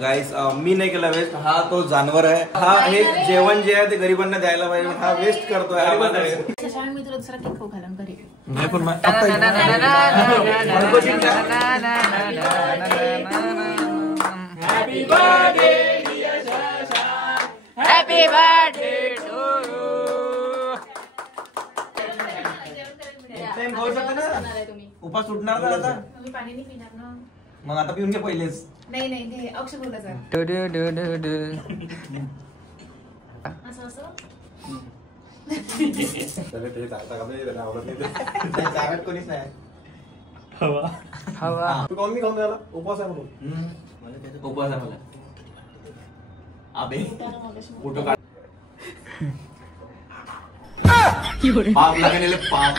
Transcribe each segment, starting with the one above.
Guys मी नाही केला waste, हा तो जानवर आहे. हा हे जेवण जे आहे ते गरिबांना द्यायला पाहिजे, हा वेस्ट करतोय. मी तुला दुसरा केक खाऊ घालून घरी. नाही पण happy birthday dear Sasha, happy birthday to you. खाऊ शकता ना, उपास सुटणार का आता? मी पाणी नाही पिणार ना. मग आता पिऊन घे पहिलेच. नाही नाही अक्षय बोलायचं असं असं. चारट कोणीच नाही. हवा तू कोण मी खाऊन द्यायला उपवास आहे म्हणून. उपवास आहे मला. अबे फोटो काढ. पाप लागले पाप.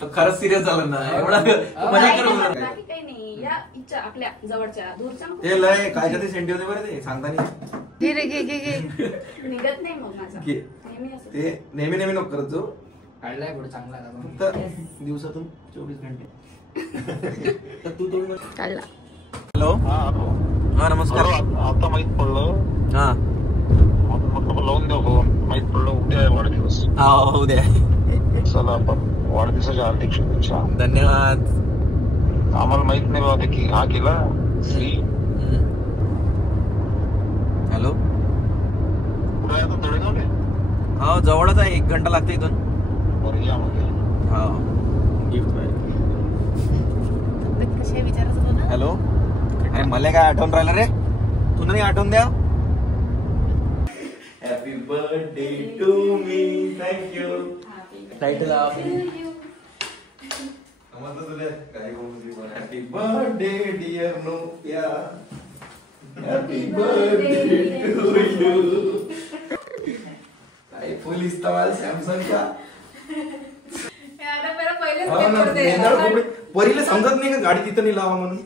तो खरंच सिरियस झालं ना एवढा मजा करून. काही नाही या इच्छा आपल्या जवळच्या दूरच्या ते लय काय कधी सेंटी होते बरं ते सांगता नाही. निघत नाही मग माझा ते नेहमी नेहमी नको करत जो. काढलाय पुढे चांगला फक्त दिवसातून 24 घंटे. तर तू तो काढला. हॅलो हा नमस्कार. आता माहित पडलं. हा लावून द्या फोन. माहित पडलं उद्या आहे वाढदिवस. हा उद्या. चला आपण वाढदिवसाच्या हार्दिक शुभेच्छा. धन्यवाद. आम्हाला माहित नाही बाबा की हा केला श्री. हॅलो कुठे आहे आता? तळेगावले. हा जवळच आहे, 1 घंटा लागते इथून. बरं या मग. हा गिफ्ट कशा विचारत होतो ना. हॅलो अरे मला काय आठवण राहिलं रे, तू नाही आठवण द्या. Happy birthday to me. Thank you. Light लाव. Happy birthday dear Nokia. Happy birthday to you. काय फुल इस्तेमाल सॅमसंगचा. परीला समजत नाही का गाडी तिथं नाही लावा म्हणून.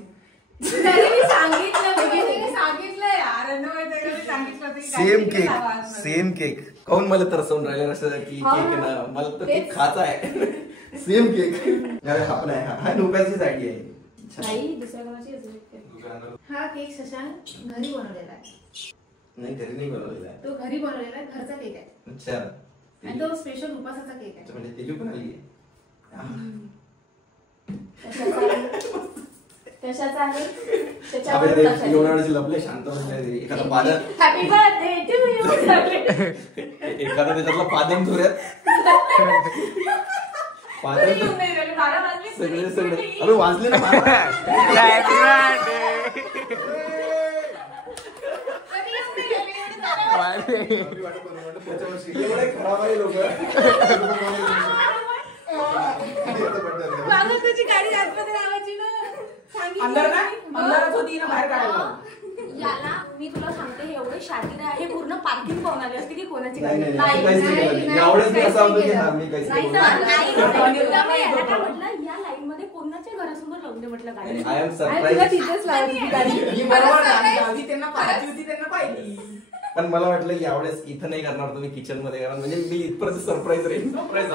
सेम केक काऊन मला तरसवून राहिलं असं की केक ना मला तर केक खायचा आहे. Same cake. हा नाही हा नोकाचीच आयडिया आहे. हा केक शशांक घरी बनवलेला आहे. नाही घरी नाही बनवलेला आहे, तो घरी बनवलेला आहे, घरचा केक आहे. अच्छा आणि तो स्पेशल उपासाचा केक आहे. म्हणजे तेजू पण आली आहे. कशाचा आहे एवढं लपले शांत बसले. एखादा पादन हॅपी बर्थडे टू यू. एखादा त्याच्यातला पादन धुऱ्यात पादन सगळे सगळे अरे वाजले ना. खराब आहे लोक. तुझी गाडी आतमध्ये लावायची ना. अंधारात होती ना बाहेर काढायला. याला मी तुला सांगते एवढे शातीर आहे, पूर्ण पार्किंग पाहून आली असते की कोणाची गाडी. म्हटलं या लाईन मध्ये कोणाच्या घरासमोर लावून दे म्हटलं गाडी. I am surprise. तिथेच लावली गाडी. त्यांना पाहिली. पण मला वाटलं की यावेळेस इथं नाही करणार तुम्ही, किचन मध्ये करणार. म्हणजे मी इथपर्यंत सरप्राईज राहील. सरप्राईज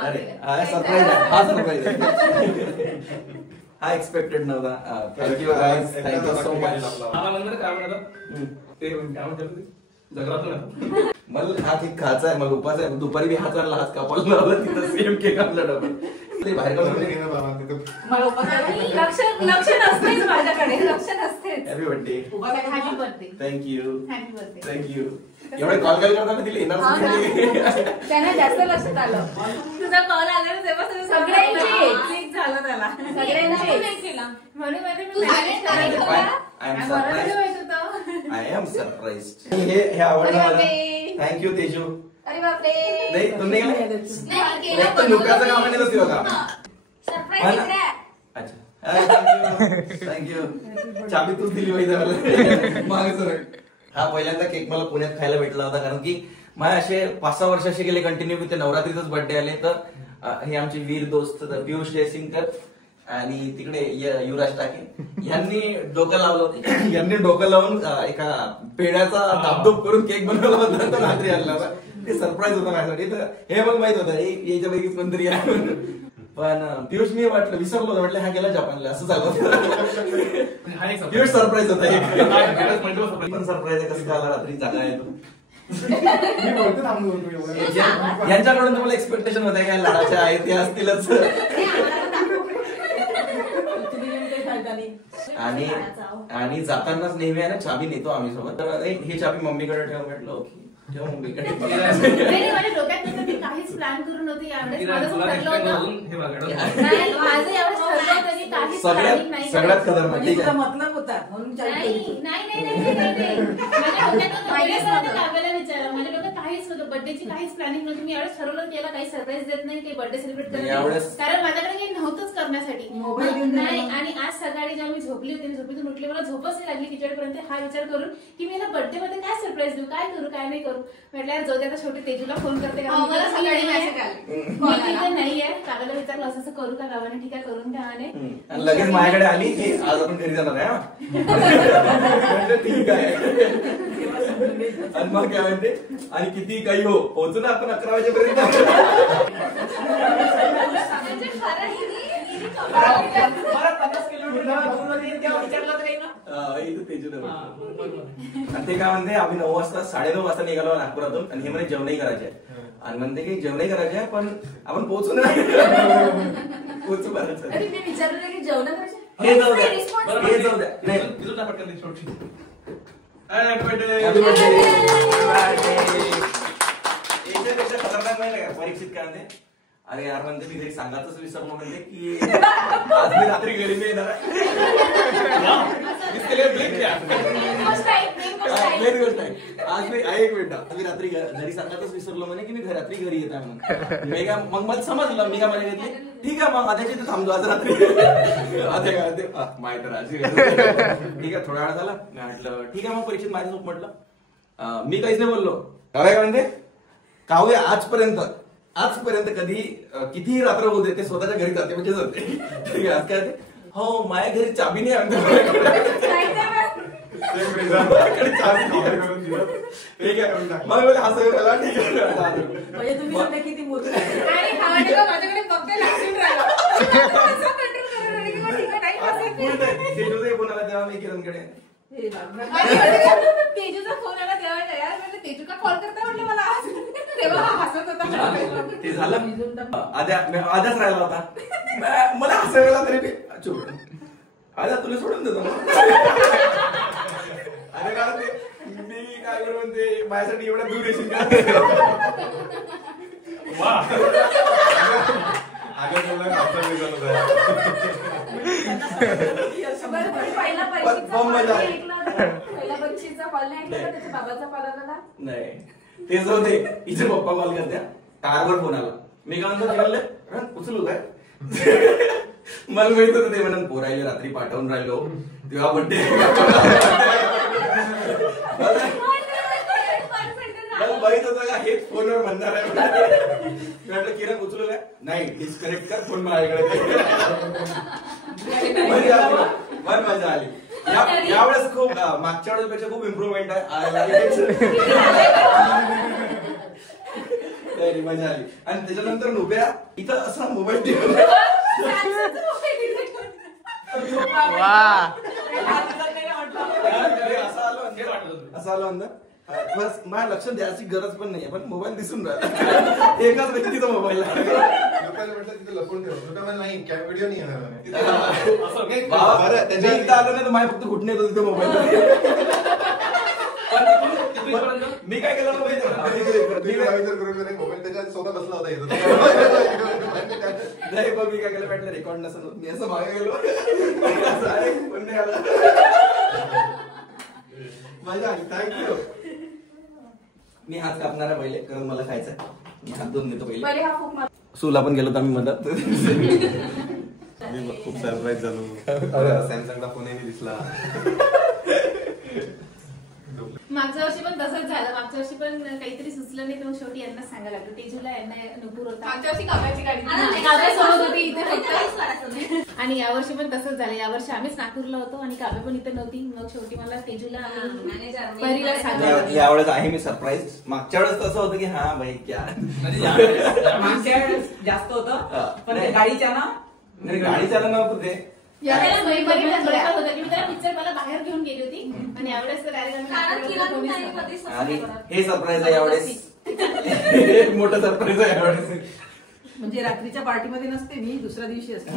अरे हा सरप्राईज आहे. हा सरप्राईज आहे. हा एक्सपेक्टेड नव्हता. Thank you guys. Thank you so much. मला हा केक खायचा आहे. मला उपास आहे. दुपारी मी हाताला हात कापायला लावला तिथं सेम केक आपला डबल. बाहेर लक्ष नसतेच माझ्याकडे. लक्ष नसतेच. Happy birthday. Happy birthday. Thank you. Happy birthday. Thank you. एवढे कॉल करता मी तिला येणार. त्यांना जास्त लक्षात आलं. तुझा कॉल आला तेव्हा सगळ्यांची झालं त्याला. सगळ्यांची म्हणून आय एम सरप्राईज्ड. हे आवडलं मला. थँक्यू तेजू. अरे बापरे. नाही तुम्ही नुकऱ्याचं काम नाही नसते बघा. अच्छा थँक्यू. चाबी तूच दिली पाहिजे मला. मागे सर हा पहिल्यांदा केक मला पुण्यात खायला भेटला होता, कारण की माझे असे 5-6 वर्ष असे गेले कंटिन्यू की ते नवरात्रीतच बर्थडे आले. तर हे आमचे वीर दोस्त पियुष जयसिंग तर आणि तिकडे युवराज टाके यांनी डोकं लावलं होतं. यांनी डोकं लावून एका पेढ्याचा दाबदूब करून केक बनवला होता, तो रात्री आणला होता. ते सरप्राईज होतं माझ्यासाठी. तर हे मला माहित होतं याच्यापैकीच कोणतरी आहे म्हणून. पण पियुष मी विसरलो होतं, म्हटलं हा गेला जपानला, असं झालं होतं. पियुष सरप्राईज होता. पण सरप्राईज आहे, कसं झाला रात्री जागा येतो. यांच्याकडून तुम्हाला एक्सपेक्टेशन होतं काय लाडाच्या आहे ते असतीलच. आणि जातानाच नेहमी आहे ना चाबी नेतो आम्ही सोबत. तर ही चाबी मम्मीकडे ठेव म्हटलं. ठेव मम्मीकडे. माझ्या डोक्यात नव्हतं, मी काहीच प्लॅन करून नव्हती यावेळेस. माझं ठरलं होतं नाही, माझं एवढं ठरलं होतं की काहीच प्लॅनिंग नाही. सगळ्यात खतरनाक ठीक आहे. मतलब होता म्हणून काव्याला विचारा. माझ्या डोक्यात काहीच नव्हतं, बर्थडेची काहीच प्लॅनिंग नव्हती. मी यावेळेस ठरवलं केला काही सरप्राईज देत नाही, काही बर्थडे सेलिब्रेट करत नाही, कारण माझ्याकडे काही नव्हतंच करण्यासाठी. नाही, आणि आज सकाळी जेव्हा मी झोपली होती, झोपेतून उठली, मला झोपच नाही लागली किचडपर्यंत. हा विचार करून की मी याला बर्थडे मध्ये काय सरप्राईज देऊ, काय करू काय नाही करू. म्हटलं यार जाऊ दे, आता शेवटी तेजूला फोन करते, मला सकाळी नाहीये. काकाला विचारलं असं असं करू का गावाने, ठीक आहे करून गावाने. लगेच माझ्याकडे आली की आज आपण घरी जाणार आहे. ठीक आहे. आणि मग काय म्हणते, आणि किती काही हो पोहोचू ना आपण 11 वाजेपर्यंत. ते काय म्हणते आम्ही 9 वाजता 9:30 वाजता निघालो नागपुरातून. आणि हे म्हणे जेवणही करायचे आणि म्हणते की जेवणही करायचे आहे पण आपण पोहोचू नाही. पोहोचू बरंच. मी विचारलं की जेवण करायचे, हे जाऊ द्या, हे जाऊ द्या. नाही याच्यापेक्षा खतरनाक नाही का परीक्षित काय म्हणते, अरे यार म्हणते मी घरी सांगायचंच विसरलो, म्हणते की आज मी रात्री घरी नाही येणार. मेन गोष्ट आहे, आज मी एक मिनिट मी रात्री घरी सांगायचंच विसरलो म्हणे की मी रात्री घरी येत आहे म्हणून. मी का मग मला समजलं, मी का मला घेतली ठीक आहे मग आध्याची थांबलो आज रात्री. माहित राजी ठीक आहे. थोडा वेळ झाला म्हटलं ठीक आहे मग परीक्षित माझी झोप म्हटलं. मी काहीच नाही बोललो. काय म्हणते काव्य आजपर्यंत कधी कितीही रात्र होऊ दे ते स्वतःच्या घरी जाते म्हणजे जाते. ठीक आहे. आज काय हो माझ्या घरी चाबी नाही आणते. ठीक आहे मग मला हसू झाला. ठीक आहे तुम्ही किती मोठे माझ्याकडे फक्त कोणाला तेव्हा मी किरणकडे तेजूचा फोन आला तेव्हा यार म्हणजे तेजू का कॉल करता म्हटलं मला आज. तेव्हा हसत होता. ते झालं आद्याच राहिला होता. मला हसायला तरी मी चुप आद्या तुला सोडून देतो. अरे का मी काय करू म्हणते माझ्यासाठी एवढा दूर येशील का. नाही तेच होते हिचे पप्पा कॉल करत्या कारवर फोन आला. मी काय म्हणतो उचलू काय. मला माहित होतं ते म्हणून पोरायला रात्री पाठवून राहिलो तेव्हा बड्डे. माहित होतं का हेच फोनवर म्हणणार आहे. म्हटलं किरण उचलू काय नाही डिस्कनेक्ट कर फोन माझ्याकडे. मजा आली. यावेळेस खूप मागच्या वेळेसपेक्षा खूप इम्प्रुव्हमेंट आहे. मजा आली. आणि त्याच्यानंतर नुब्या इथं असा मोबाईल ठेवला. असं आलो अंदर बस माझ्या लक्ष द्यायची गरज पण नाही पण मोबाईल दिसून राहिला. एकाच व्यक्तीचा मोबाईल लपून ठेव नाही व्हिडिओ नाही येणार. त्याच्या इथं आलं नाही तर माझ्या फक्त घुटणे येत होते मोबाईल. मी काय केलं मोबाईल त्याच्या सोबत बसला होता. नाही पण मी काय केलं म्हटलं रेकॉर्ड नसत मी असं मागे गेलो. पण नाही आला. मजा आली. थँक्यू. मी हात कापणार आहे पहिले कारण मला खायचं. मी हात धुवून देतो पहिले. सूला पण गेलो तर आम्ही मदत. खूप सरप्राईज झालो. सॅमसंगला फोनही दिसला. मागच्या वर्षी पण तसंच झालं. मागच्या वर्षी पण काहीतरी सुचलं नाही तर शेवटी यांना सांगायला लागलं. तेजूला यांना नुपूर होता. मागच्या वर्षी काव्याची गाडी काव्या सोबत होती इथे फक्त. आणि यावर्षी पण तसंच झालं. यावर्षी आम्हीच नागपूरला होतो आणि काव्य पण इथे नव्हती. मग शेवटी मला तेजूला परीला सांगितलं. यावेळेस आहे मी सरप्राईज. मागच्या वेळेस तसं होतं की हा भाई क्या मागच्या वेळेस जास्त होतं पण गाडीच्या ना गाडीच्या नव्हतं ते. यावेळेला थोडंफार होतं की मी त्याला पिक्चर मला बाहेर घेऊन गेली होती आणि यावेळेस तर डायरेक्ट आणि हे सरप्राईज आहे यावेळेस. मोठं सरप्राईज आहे यावेळेस. म्हणजे रात्रीच्या पार्टीमध्ये नसते मी, दुसऱ्या दिवशी असते.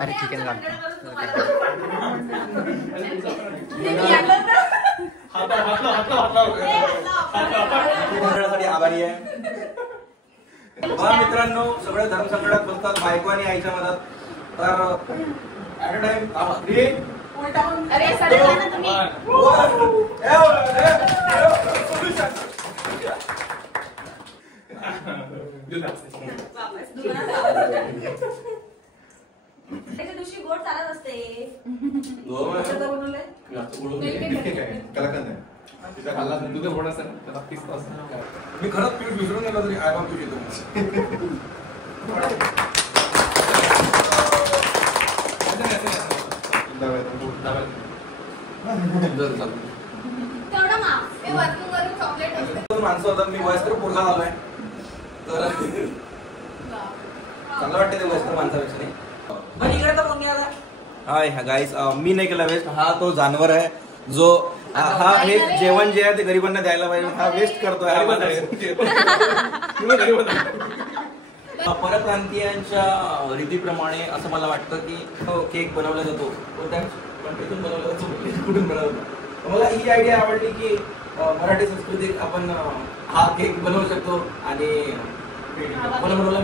अरे चिकन आभारी आहे. मित्रांनो, सगळे धर्मसंकटात बसतात बायको आणि आईच्या मदत. तर अरे सगळं ना तुम्ही त्याच्या दिवशी गोड चालत असते. मी खरंच पीठ विसरून गेलो तरी आय तू येतो. माणसं होतात. मी वयस्कर पोरगा झालोय तर चांगलं वाटतं ते वयस्कर माणसापेक्षा नाही. हाय गाईस, मी नाही केला वेस्ट. हा तो जानवर आहे जो हा हे जेवण जे आहे ते गरिबांना द्यायला पाहिजे. हा वेस्ट करतोय. परप्रांतीयांच्या रीतीप्रमाणे असं मला वाटतं की तो केक बनवला जातो. कोणत्या कंट्रीतून बनवला जातो, कुठून बनवला जातो. मला ही आयडिया आवडली की मराठी संस्कृतीत आपण हा केक बनवू शकतो आणि बनवला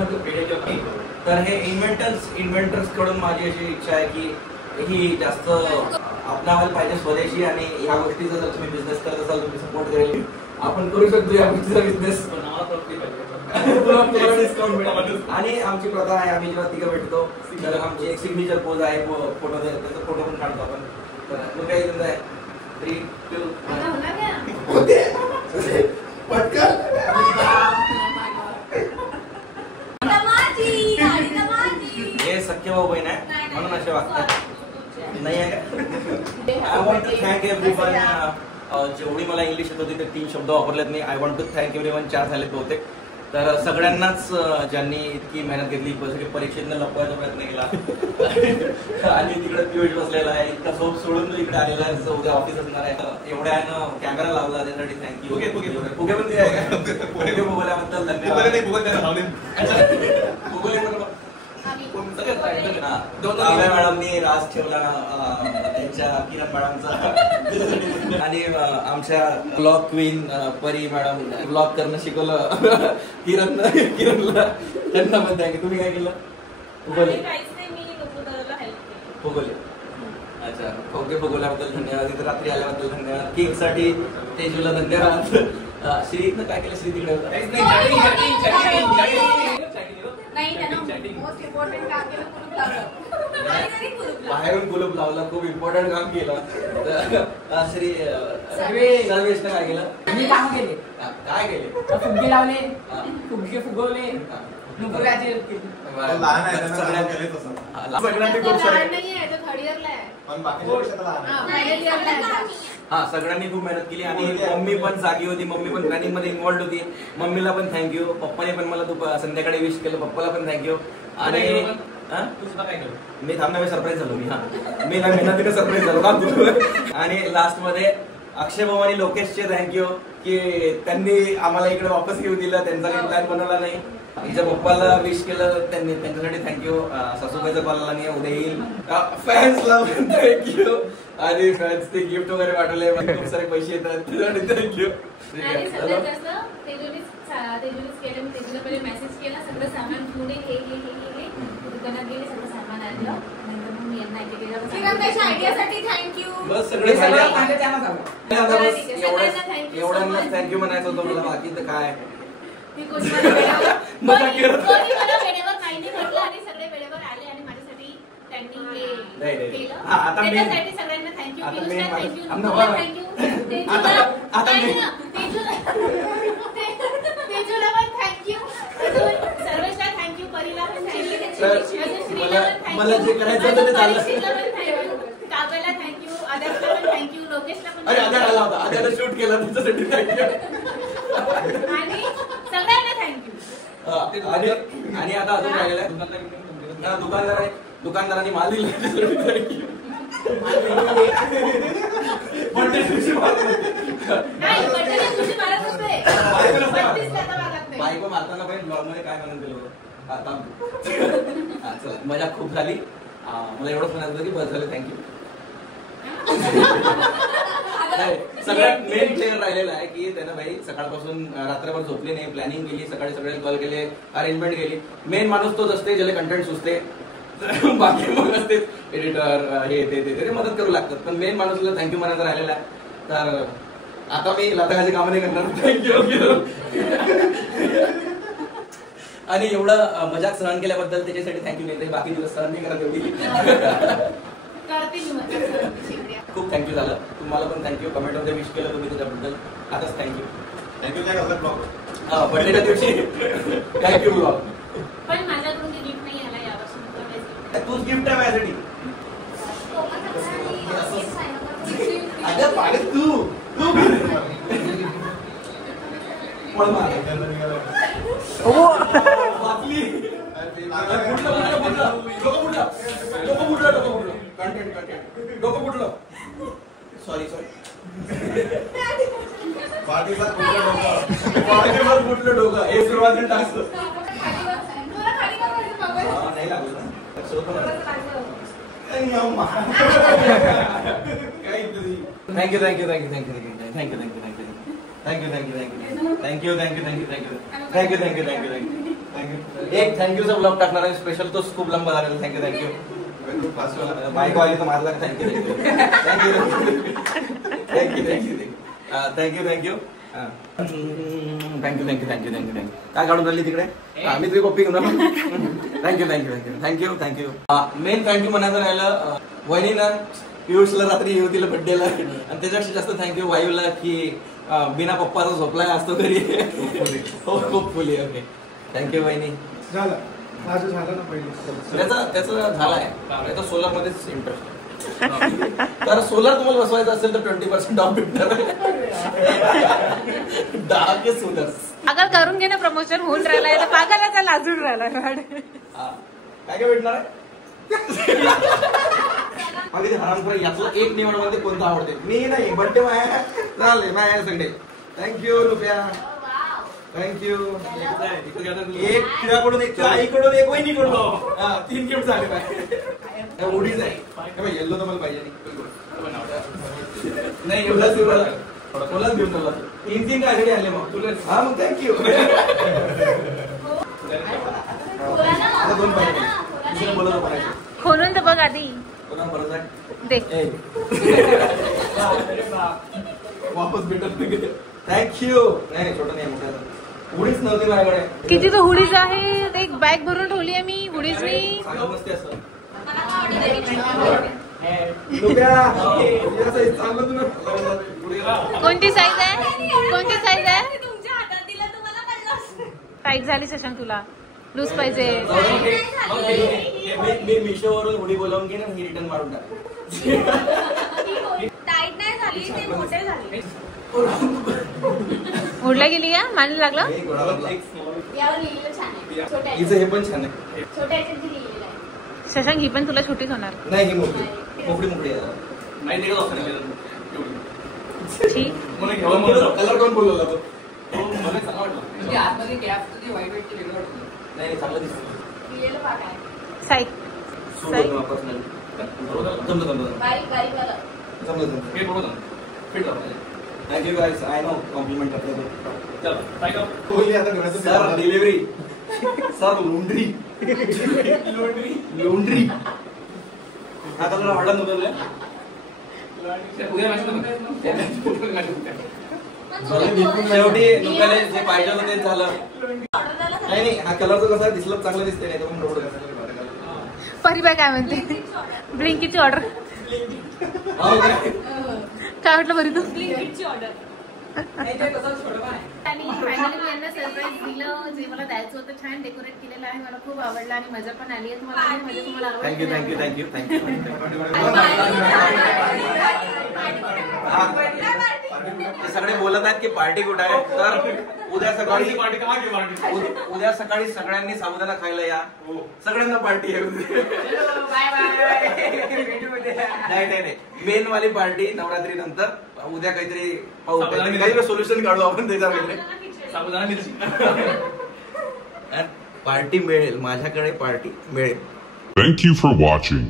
तर हे इन्व्हेंटर्स कडून माझी अशी इच्छा आहे की ही जास्त आपणाला पाहिजे स्वदेशी. आणि ह्या गोष्टीचा जर तुम्ही बिझनेस करत असाल तुम्ही सपोर्ट करेल. आपण करू शकतो या गोष्टीचा बिझनेस. आणि आमची प्रथा आहे, आम्ही जेव्हा तिघं भेटतो तर आमची एक सिग्नेचर पोज आहे फोटो, त्याचा फोटो पण काढतो आपण. तर काही धंदा आहे 3, 2 हे सख्य भाऊ बहीण आहे म्हणून असे वागतात. नाही आहे. I want to thank everyone. जेवढी मला इंग्लिश येत होती ते 3 शब्द वापरलेत नाही. I want to thank everyone 4 झाले बहुतेक. तर सगळ्यांनाच ज्यांनी इतकी मेहनत घेतली, परीक्षेतनं लपवायचा प्रयत्न केला आणि तिकडे पियुष बसलेला आहे, इतका झोप सोडून इकडे आलेला आहे. उद्या ऑफिस असणार आहे. एवढ्यानं कॅमेरा लावला त्यासाठी थँक्यू. फुगे पण ते आहे का? फुगे बोगल्याबद्दल धन्यवाद. मॅडमनी राज ठेवला त्यांच्या किरण मॅडमचा आणि आमच्या ब्लॉग क्वीन परी मॅडम ब्लॉग करणं शिकवलं किरणला. त्यांना पण थँक्यू. तुम्ही काय केलं? फुगोले. अच्छा, ओके. फुगवल्याबद्दल धन्यवाद. इथे रात्री आल्याबद्दल धन्यवाद. केक साठी तेजूला धन्यवाद. श्रीनं काय केलं? श्री तिकडे बाहेरून कुलूप लावला. खूप इम्पॉर्टंट काम केलं. श्री सर्वेशनं काय केलं? मी काम केले. काय केले? फुगे लावले, फुगे फुगवले, नुकराचे सगळ्यांनी खूप सगळ्यांनी खूप मेहनत केली. आणि मम्मी पण जागी होती. मम्मी पण प्लॅनिंग मध्ये इन्व्हॉल्ड होती. मम्मीला पण थँक्यू. पप्पाने पण मला संध्याकाळी विश केलं. पप्पाला पण थँक्यू. आणि मी थांबण्यामध्ये सरप्राईज झालो. मी ना मेहनतीने सरप्राईज झालो. आणि लास्ट मध्ये अक्षय भाऊ आणि लोकेशचे थँक्यू की त्यांनी आम्हाला इकडे वापस घेऊ दिलं. त्यांचा काही प्लॅन बनवला नाही. तिच्या पप्पाला विश केलं त्यांनी, त्यांच्यासाठी थँक्यू. सासूबाईचा कॉल आला नाही, उद्या येईल. फॅन्सला पण थँक्यू. आणि फॅन्स ते गिफ्ट वगैरे पाठवले. खूप सारे पैसे येतात त्यासाठी थँक्यू. तेजूनीच केलं. मी तेजूला पहिले मेसेज केला. सगळं सामान घेऊन हे दुकानात गेले. सगळं सामान आणलं. नंतर मग मी यांना आयडियासाठी थँक्यू. बस एवढ्यांनाच थँक्यू म्हणायचं होतं मला. बाकी तर काय ती कोणी मला वेळेवर मजाक करत. कोणी मला वेळेवर नाही म्हटलं आणि सगळे वेळेवर आले आणि माझ्यासाठी त्यांनी हे नाही. केलं. हा, आता मी- त्याच्यासाठी सगळ्यांना थँक्यू. आता पियुषला मी- थँक्यू. आमना तुला बरं. थँक्यू. आता मी- तेजूला पण थँक्यू. सर्वेशला थँक्यू. परीला पण सर, थँक्यू. मला जे करायचं होतं ते झालं. काव्याला थँक्यू. आदर्शला पण थँक्यू. लोकेशला पण अरे आधार आला होता, आधार शूट केला त्याच्यासाठी थँक्यू. आणि सगळ्यांना थँक्यू. आणि आता अजून राहिलेलं आहे दुकानदारांनी माल दिला त्याच्यासाठी थँक्यू. बर्थडे दिवशी माल दिला. नाही, बर्थडेच्या दिवशी मारत होते. बत्तीस आता मागत नाही. बायको मारताना पण ब्लॉग मध्ये काय म्हणून दिलं होतं चला मजा खूप झाली. मला एवढंच म्हणायचं होतं की बस झालं थँक्यू. सगळ्यात मेन क्लिअर राहिलेला आहे की त्यानं भाई सकाळपासून रात्रभर झोपले नाही, प्लॅनिंग केली, सकाळी सगळे कॉल केले, अरेंजमेंट केली. मेन माणूस तोच असते ज्याला कंटेंट सुचते. बाकी मग असते एडिटर हे ते मदत करू लागतात. पण मेन माणूसला थँक्यू म्हणायचं राहिलेला आहे. तर आता मी लाथाखाची कामं नाही करणार. थँक्यू. आणि एवढं मजाक सहन केल्याबद्दल त्याच्यासाठी थँक्यू नाही. बाकी दिवस सहन नाही करत एवढी. करते मी मजा. खूप थँक्यू झालं. तुम्हाला पण थँक्यू. कमेंटमध्ये विश केलं तुम्ही त्याच्याबद्दल. आताच थँक्यू. थँक्यू काय करतात ब्लॉग बर्थडेच्या दिवशी थँक्यू ब्लॉग. पण माझ्याकडून ते गिफ्ट नाही आला यावर्षी. तूच गिफ्ट आहे माझ्यासाठी. अगं पागल तू पण मार. वाचली. डोकं फुटलं. सॉरी पार्टीचा कुठला डोका पाठीवर फुटलं डोकं. एक सुरुवातीला टाकतो. नाही लागलं ना. Thank you thank you thank you thank you thank you thank you thank you thank you thank you thank you thank you thank you thank you thank you thank you thank you thank you thank you एक थँक्यूचा ब्लॉग टाकणार आहे स्पेशल. तो खूप लंबा झालेला. Thank you thank you. बायको आली तर माझला thank you thank you thank you thank you thank you thank you thank you thank you thank you thank you thank you thank you. काय काढून राहिली तिकडे? मी तुझी कॉपी घेऊन thank you thank you thank you thank you thank you. मेन थँक्यू म्हणायचं राहिलं वहिनीनं पियुषला रात्री युवतीला बड्डेला. आणि त्याच्यापेक्षा जास्त थँक्यू वायूला की बिना पप्पाचा झोपलाय असतो घरी. हो खूप फुली. ओके थँक्यू वहिनी. झालं माझं झालं ना पहिले. त्याचं झालाय. त्याचा सोलर मध्येच इंटरेस्ट. तर सोलर तुम्हाला बसवायचं असेल तर 20% ऑफ भेटणार. 10 सोलर. अगर करून घे ना प्रमोशन होऊन राहिलाय तर पागाला लाजून राहिलाय. काय काय भेटणार आहे? अगदी हरामखोर. यातला एक निवडमध्ये कोणता आवडते? मी नाही. बर्थडे माया चालेल माया सगळे. थँक्यू रुपया. थँक्यू. एक तिच्याकडून एक आईकडून एक वहिनीकडून 3 गिफ्ट झाले पाहिजे. उडीच आहे येल्लो तर मला पाहिजे नाही. एवढाच कोणाच घेऊन बोला. 3 काहीतरी आले मग तुला. हा मग थँक्यू. आता 2 पाहिजे. दुसरं बोलत पाहिजे. खोलून तर बघ आधी. कोणा परत आहे देख. वापस भेटत नाही. थँक्यू. नाही छोटं नाही मोठं. उडीच नव्हती माझ्याकडे. किती तो हुडीज आहे. एक बॅग भरून ठेवली आहे मी हुडीज मी. सांगत नसते असं. कोणती साईज आहे? कोणती साईज आहे? तुमच्या हातात दिलं तुम्हाला कळलं. टाईट झाली शशांक तुला. लूज पाहिजे. मी मिशोवरून हुडी बोलावून घेईन आणि रिटर्न मारून टाक. टाईट नाही झाली ते मोठे झाले. उडला गेली का? मान लागलं. यावर लिहिलेलं छान आहे. छोट्या हिचं हे पण छान आहे. छोट्या ह्याच्यात लिहिलेलं आहे. शशांक ही पण तुला छोटीच होणार. नाही ही मोकळी मोकळी आहे. नाही ते ठीक. कलर कोण बोलवला तो? आतमध्ये गॅप तुझी वाईट वाईट वेगळं वाटतं. नाही चांगलं दिसतं. लिहिलेलं पाठ आहे. साईक. सोडून वापस नाही. जमलं बारीक बारीक वाला. Thank you guys. I know compliment करतो. कोहली आता घराचं sir delivery. Sir laundry. Laundry. आता तुला ऑर्डर नव्हतं. उद्या शेवटी डोक्याला जे पाहिजे होतं तेच झालं. नाही हा कलरचं कसं दिसलं चांगलं दिसते नाही तर पण रोड परिबाई काय म्हणते ब्लिंकीची ऑर्डर काय म्हटलं बरी तू आणि फायनली मी यांना सरप्राईज दिलं जे मला द्यायचं होतं. छान डेकोरेट केलेलं आहे. मला खूप आवडलं आणि मजा पण आली आहे. तुम्हाला आणि मजा तुम्हाला थँक्यू थँक्यू थँक्यू थँक्यू. ते सगळे बोलत आहेत की पार्टी कुठे आहे. तर उद्या सकाळी सगळ्यांनी साबुदाणा खायला या. सगळ्यांना पार्टी आहे. नाही मेन वाली पार्टी नवरात्री नंतर. उद्या काहीतरी पाहू काहीतरी सोल्युशन काढू आपण त्याच्यामध्ये. साबुदाणा मिरची पार्टी मिळेल माझ्याकडे पार्टी मिळेल. Thank you for watching.